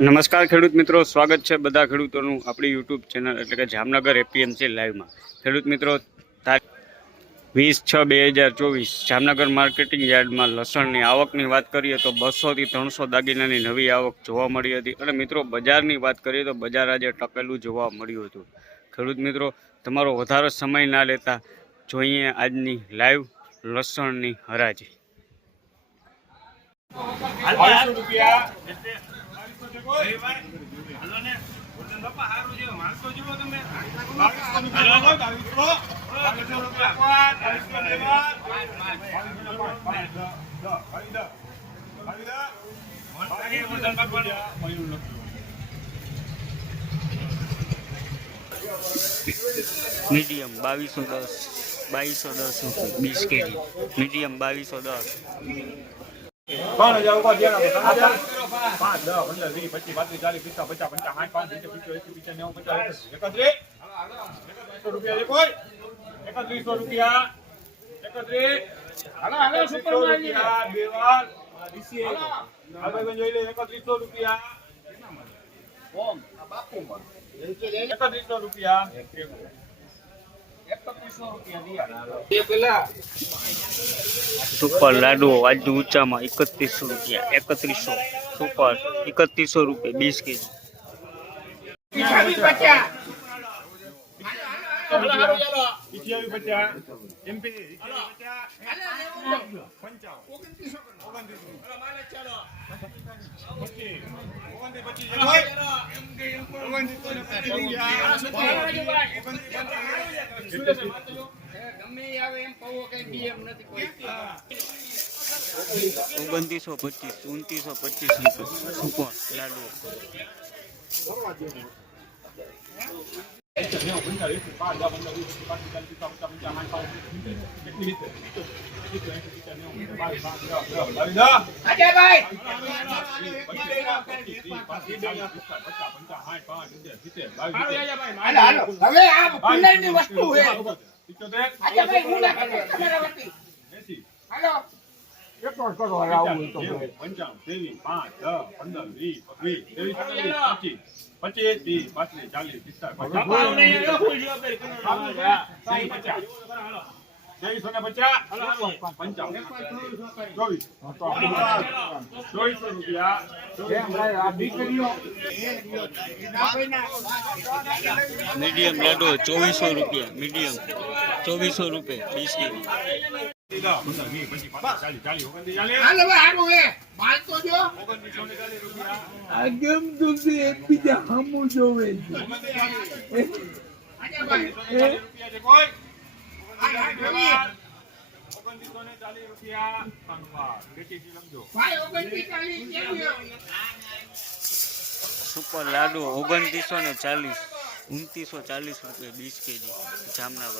નમસ્કાર ખેડૂત મિત્રો, સ્વાગત છે બધા ખેડૂતોનું આપણી યુટ્યુબ ચેનલ એટલે કે જામનગર એપીએમસી લાઈવમાં ખેડૂત મિત્રો, તારીખ વીસ છ બે હજાર ચોવીસ, જામનગર માર્કેટિંગ યાર્ડમાં લસણની આવકની વાત કરીએ તો બસોથી ત્રણસો દાગીનાની નવી આવક જોવા મળી હતી. અને મિત્રો, બજારની વાત કરીએ તો બજાર આજે ટકેલું જોવા મળ્યું હતું. ખેડૂત મિત્રો, તમારો વધારે સમય ના લેતા જોઈએ આજની લાઈવ લસણની હરાજી. મીડિયમ બાવીસો દસ બાવીસો દસ બીસ કેજી મીડિયમ બાવીસો દસ ત્રણ હજાર. પાંચ દસ પંદર વીસ પચીસ પાંત્રીસ ચાલીસ પિસ્તાલીસ પચાસ પંચાવન સાઠ પાંચ પંચાવન નેવું પચાસ એકત્રીસો રૂપિયા કોઈ એકત્રીસો રૂપિયા એકત્રીસ. એકત્રીસો રૂપિયા બે વાર. આ ભાઈ જોઈ લે રૂપિયા. એકત્રીસો રૂપિયા એકત્રીસો રૂપિયા. સુપર લાડુ આજુ ઊંચામાં એકત્રીસો રૂપિયા એકત્રીસો સુપર એકત્રીસો રૂપિયા વીસ કેજી પંચાવન ઓગણત્રીસ પચીસ ઓગણત્રીસ પચીસ ઓગણત્રીસો પચીસ ઉનત્રીસો પચીસ. સુપર હવે આ વસ્તુ છે આજે ભાઈ હું ના કરું તમારા વતી હાલો એક કરો હવે આવું તો પંચાવન ત્રેવીસ પાંચ દસ પંદર વીસ વીસ ત્રેવીસ પચીસ પચીસ ત્રીસ પાંત્રીસ ચાલીસ પિસ્તાલીસ ત્રેવીસો ને પચાસ. પંચાવન. ચોવીસ. ચોવીસો રૂપિયા. મીડિયમ લાડો ચોવીસો રૂપિયા મીડિયમ. ચોવીસો રૂપિયા તુસે એકબીજા હમું જોવે છે. સુપર લાડુ ઓગણત્રીસો ને ચાલીસ ઉનત્રીસો ચાલીસ રૂપિયા વીસ કેજી જામનગર.